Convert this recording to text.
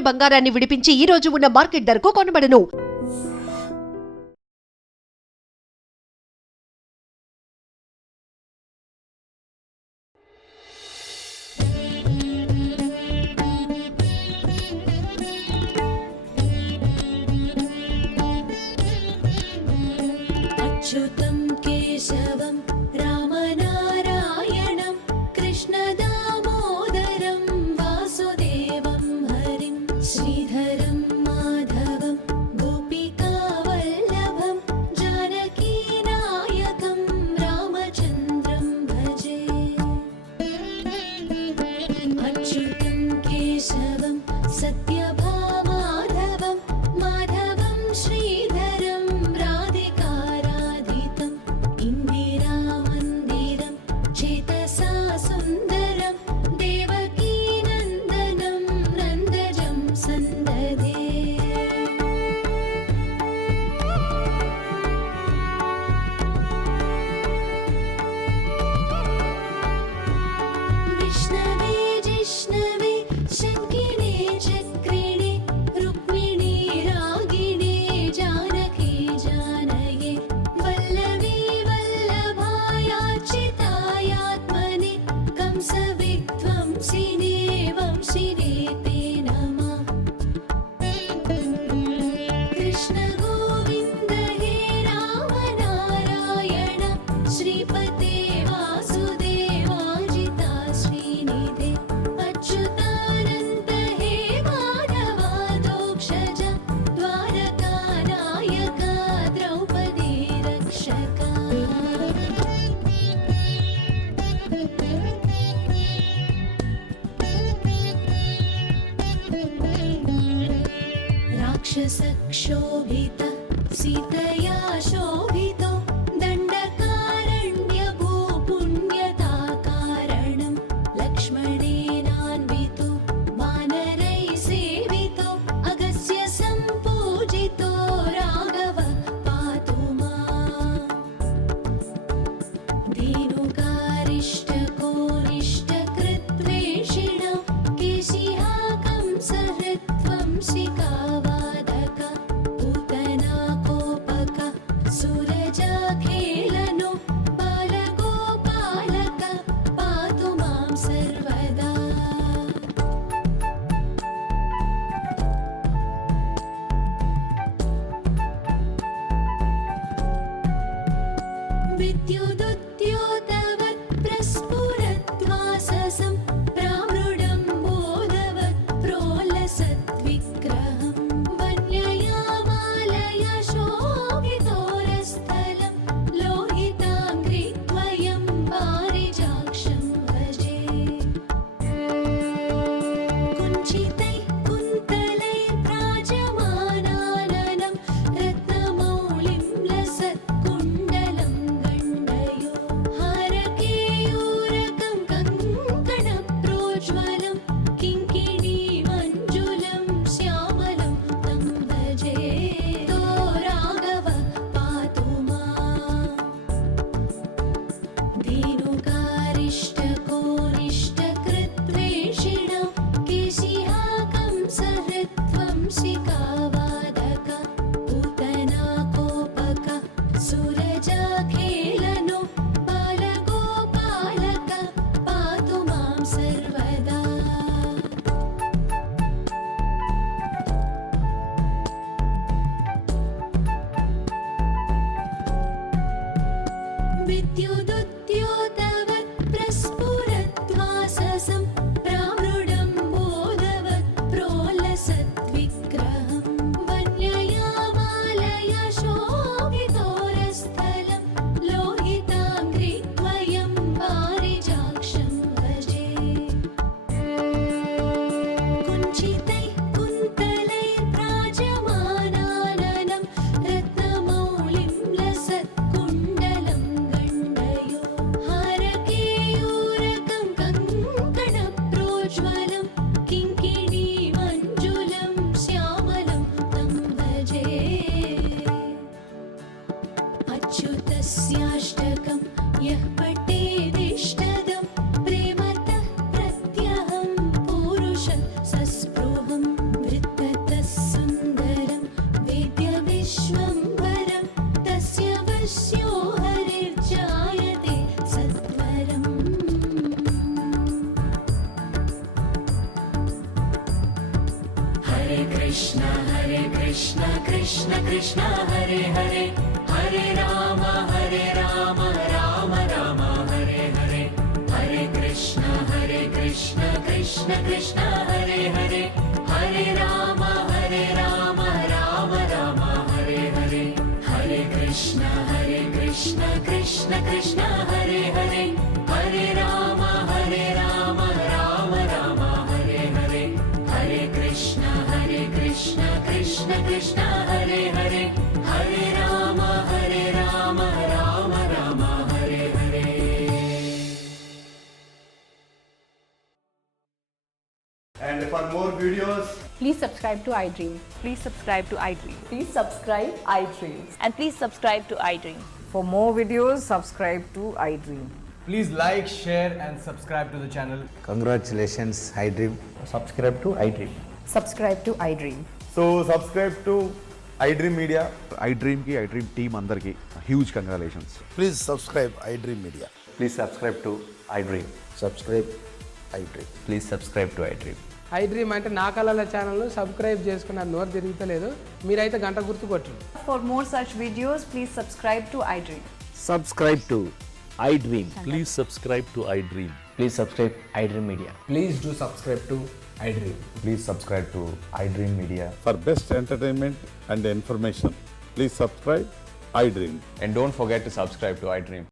బంగారాన్ని విడిపించి ఈ రోజు ఉన్న మార్కెట్ ధరకు కొనబడను. అచ్యుతం కేశవం రామనారాయణం కృష్ణదామోదరం వాసుదేవం హరిం శ్రీధరం మాధవం గోపికావల్లభం జానకీనాయకం రామచంద్రం భజే. అచ్యుతం కేశవం సత్యభామాధవం మాధవం శ్రీధరం రాధికారాధితం ఇందిరామందిరం చేతసా సుందరం దేవకీ నందనం నందజం సందదే. విష్ణవే జిష్ణవే శంకినే చక్రిణే రుక్మిణీ రాగిణే జానకీ జానయే వల్లభీ వల్లభాయార్చితాయాత్మనే కంస విధ్వంసినే వంశినే తే నమః. కృష్ణ గోవింద హే రామ నారాయణ శ్రీపతే వాసుదేవాజితా శ్రీనిధే అచ్యుతానంద హే మాధవాదోక్షజ ద్వారకానాయక ద్రౌపదీ రక్షక. రాక్షసక్షోభిత సీతయా శోభితో దండకారణ్యభూపుణ్యతాకారణం లక్ష్మణేనాన్వితో వానరై సేవితో అగస్య సంపూజితో రాఘవ పాతు మాం. ధేనుకారిష్టకోరిష్టకృద్వేషిణో కేశిహా కంసహృద్వంశికావాదక పూతనా కోపక సురజాఖేళనో బాలగోపాలక పాతు మాం సర్వదా. విద్యుదుద్యోతవత్ ప్రస్ఫురద్వాససం ప్రామృడం బోధవత్ ప్రోలసద్విగ్రహం వన్యయామాలయ శోభితోరస్థలం లోహితాంఘ్రిద్వయం పారిజాక్షం భజే. కుంచితై కుంతలై ప్రాజమానాననం రత్నమౌళిం లసత్కుండలం గండయో హారకేయూరకం కంకణప్రోజ్వలం కింకిణీ మంజులం శ్యామలం తం భజే. తో రాఘవ పాతు మాం. ధేనుకారిష్టకోరిష్టకృద్వేషిణో కేశిహా కంసహృద్వంశికావాదక పూతనా కోపక సురజాఖేళనో బాలగోపాలక పాతు మాం సర్వదా. విద్యుదుద్యోతవత్ ప్రస్ఫురద్వాససం ప్రామృడం బోధవత్ ప్రోలసద్విగ్రహం వన్యయామాలయ శోభితోరస్థలం లోహితాంఘ్రిద్వయం పారిజాక్షం భజే. కుంచితై కుంతలై ప్రాజమానాననం రత్నమౌళిం లసత్కుండలం గండయో Krishna Krishna Krishna Hare Hare Hare Rama Rama Rama Hare Hare Hare Krishna Krishna Krishna Hare Hare Hare Rama Rama Rama Hare Hare Hare Krishna Krishna Krishna Hare Hare Hare Rama Rama Rama Hare Hare Hare Krishna Krishna Krishna Hare Hare Hare Rama Rama Rama Hare Hare. And for more videos, Please subscribe to iDream. Please subscribe to iDream. Please subscribe iDream. And please subscribe to iDream. For more videos, subscribe to iDream. Please like, share and subscribe to the channel. Congratulations, iDream. subscribe to iDream. Subscribe to iDream. so subscribe to iDream Media. iDream team అందరికి huge congratulations. Please subscribe iDream Media. Please subscribe to iDream. Subscribe iDream. Please subscribe to iDream. iDream అంటే నా కళల ఛానల్ను subscribe చేసుకున్న నోరు తిరుగుతలేదు, మీరైతే గంట గుర్తు కొట్టండి. For more such videos, please subscribe to iDream. Subscribe to iDream. Please subscribe to iDream. Please subscribe iDream Media. Please do subscribe to iDream. Please subscribe to iDream Media. For best entertainment and information, please subscribe iDream. And don't forget to subscribe to iDream.